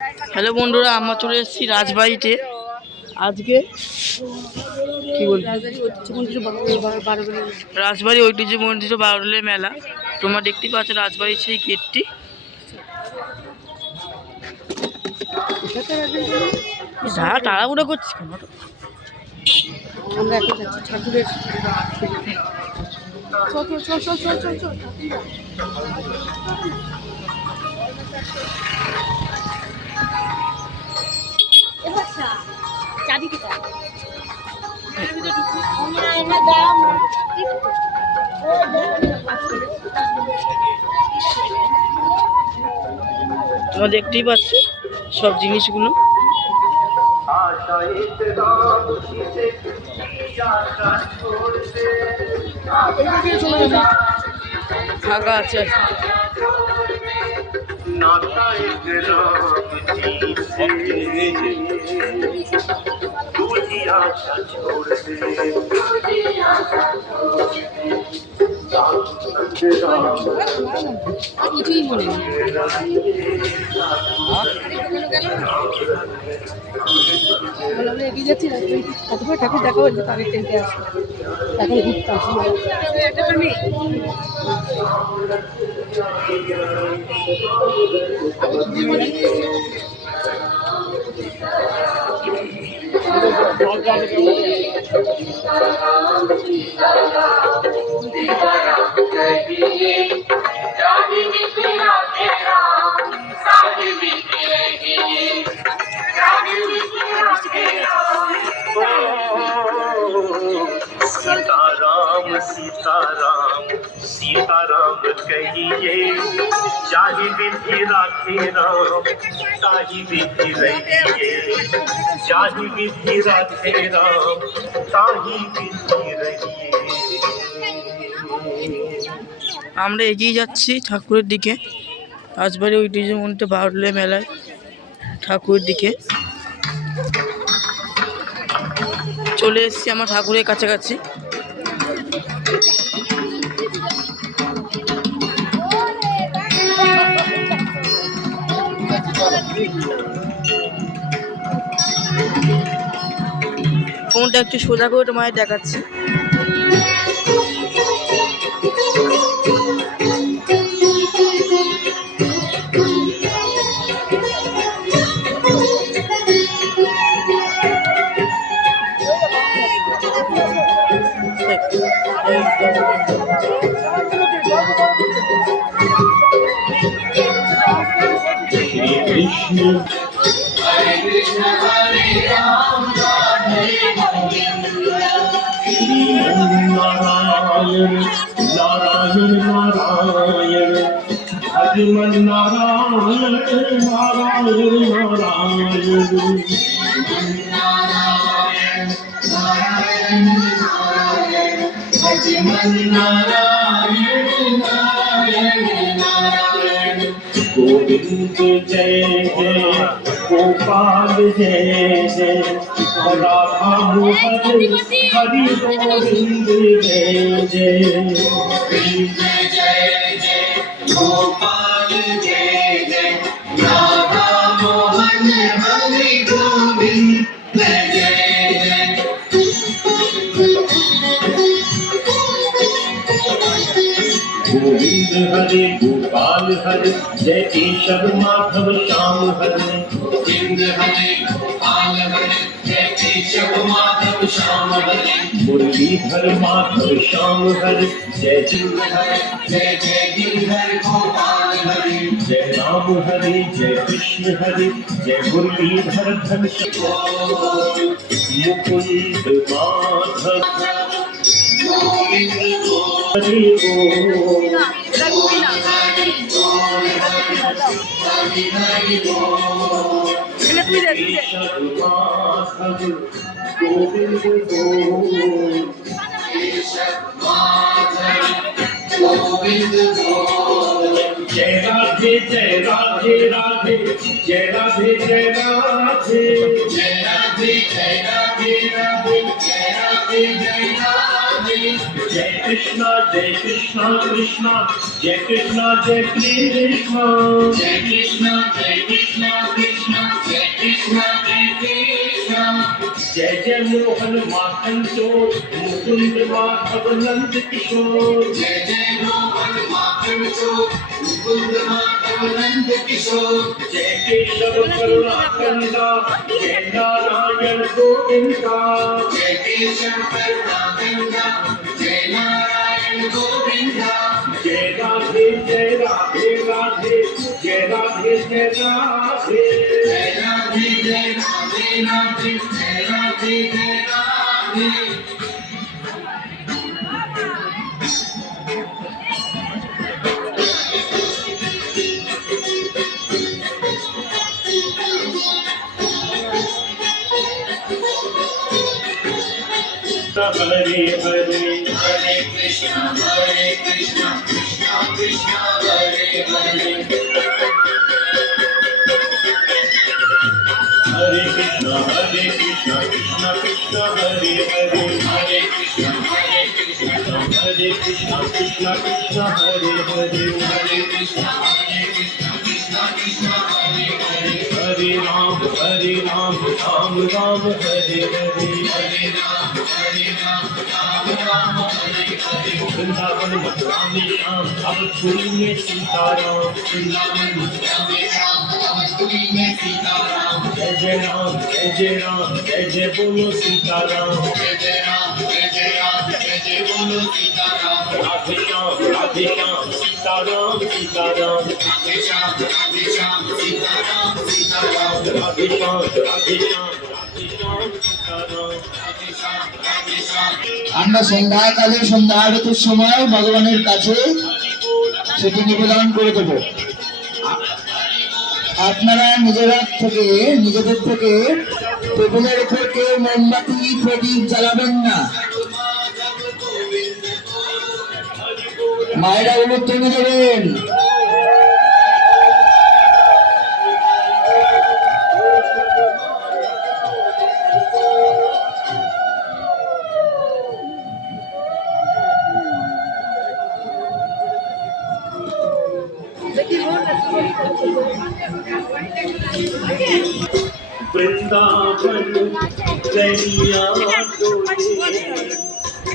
Hello বন্ধুরা, আমরা চলে এসেছি রাজবাড়িতে। আজকে কি বলবো, রাজবাড়ি ঐতিহ্যমণ্ডিত বারোয়ারি মেলা। তোমরা দেখতে পাচ্ছ রাজবাড়ির সেই গেটটি। তাড়াহুড়ো করছি কেন? আমরা এখন যাচ্ছি ঠাকুরের। তোমরা দেখতেই পাচ্ছ সব জিনিসগুলো। ফাঁকা আছে। কিছুই মনে নেই। আমরা এগিয়ে যাচ্ছি ঠাকুর দেখা হচ্ছে, তাদের টেন্টে আসে এখন ঘুরতাম। सीताराम सीताराम सीताराम कहिए, चाहे विधि राखे राम ताहि विधि रहिए, चाहे विधि राखे राम ताहि विधि रहिए। আমরা এগিয়ে যাচ্ছি ঠাকুরের দিকে। রাজবাড়ি ঐতিহ্যমণ্ডিত বারোয়ারি মেলায় ঠাকুরের দিকে চলে এসেছি। আমার ঠাকুরের কাছাকাছি। ফোনটা একটু সোজা করে তোমায় দেখাচ্ছি। कृष्ण हरे कृष्ण हरे राम राधे नारायण नारायण नारायण भजमन नारायण नारायण नारायण नारायण नारायण भजमन नारायण नारायण नारायण। गोविंद जय जय गोपाल जय जय राधा मोहन हरि गोविंद जय जय। गोविंद जय जय गोपाल जय जय राधा मोहन हरि गोविंद जय जय। गोविंद हरे गोपाल हरे जय केशव माधव श्याम हरे। गोविंद हरे गोपाल हरे जय केशव माधव श्याम हरे। मुरलीधर माधव श्याम हरे जय जिंद हरे जय जय गिरधर गोपाल हरे। जय राम हरे जय कृष्ण हरे जय मुरलीधर धन मुकुंद माधव गोविंद हरि बोल हरि बोल हरि बोल केशव माधव गोविंद बोल केशव माधव गोविंद बोल। जय राधे जय राधे राधे जय राधे जय राधे जय राधे जय राधे राधे जय राधे जय राधे। जय कृष्णा कृष्णा जय कृष्णा जय कृष्णा जय कृष्णा कृष्णा कृष्णा मोहन माखन चोर मुकुंद माधव नंद किशोर जय जय मोहन माखन चोर मुकुंद माधव नंद किशोर जय केशव करुणा कंदा जय नारायण गोविंदा जय केशव करुणा कंदा जय नारायण गोविंदा जय राधे राधे राधे जय राधे जय राधे जय राधे जय राधे राधे जय राधे जय राधे हरे हरे हरे कृष्णा कृष्णा कृष्णा हरे हरे हरे कृष्णा कृष्णा कृष्णा हरे हरे हरे कृष्णा कृष्णा कृष्णा कृष्णा हरे हरे हरे कृष्णा कृष्णा कृष्णा हरे हरे हरे राम राम राम हरे हरे हरे राम राम हरे हरे वृंदावन मथुरा में श्याम अवधपुरी में सीताराम वृंदावन मथुरा में श्याम अवधपुरी में सीताराम जय जय राम जय जय बोलो सीताराम जय जय राम जय जय बोलो सीताराम राधे श्याम सीताराम सीताराम राधे श्याम सीताराम सीताराम राधे श्याम सीताराम আমরা সন্ধ্যাকালে সন্ধ্যা আরতির সময় ভগবানের কাছে সেটি নিবেদন করে দেব। আপনারা নিজেদের থেকে টেবিলের উপর কেউ মোমবাতি প্রদীপ জ্বালাবেন না। মায়েরা উলুধ্বনি দেবেন।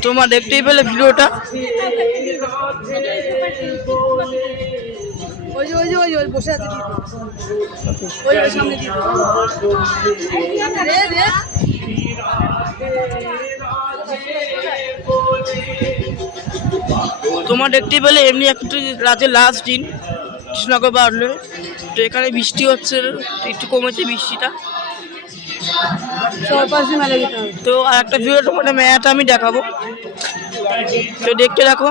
তোমরা দেখতেই পেলে ভিডিওটা। ওই বসে আছে ওই সামনে তোমরা দেখতেই পেলে এমনি একটু রাতের লাস্ট দিন কৃষ্ণনগর বাড়লো, তো এখানে বৃষ্টি হচ্ছে, একটু কমেছে বৃষ্টিটা। তো আর একটা ভিডিও তোমাদের মেলাটা আমি দেখাবো, তো দেখতে রাখো।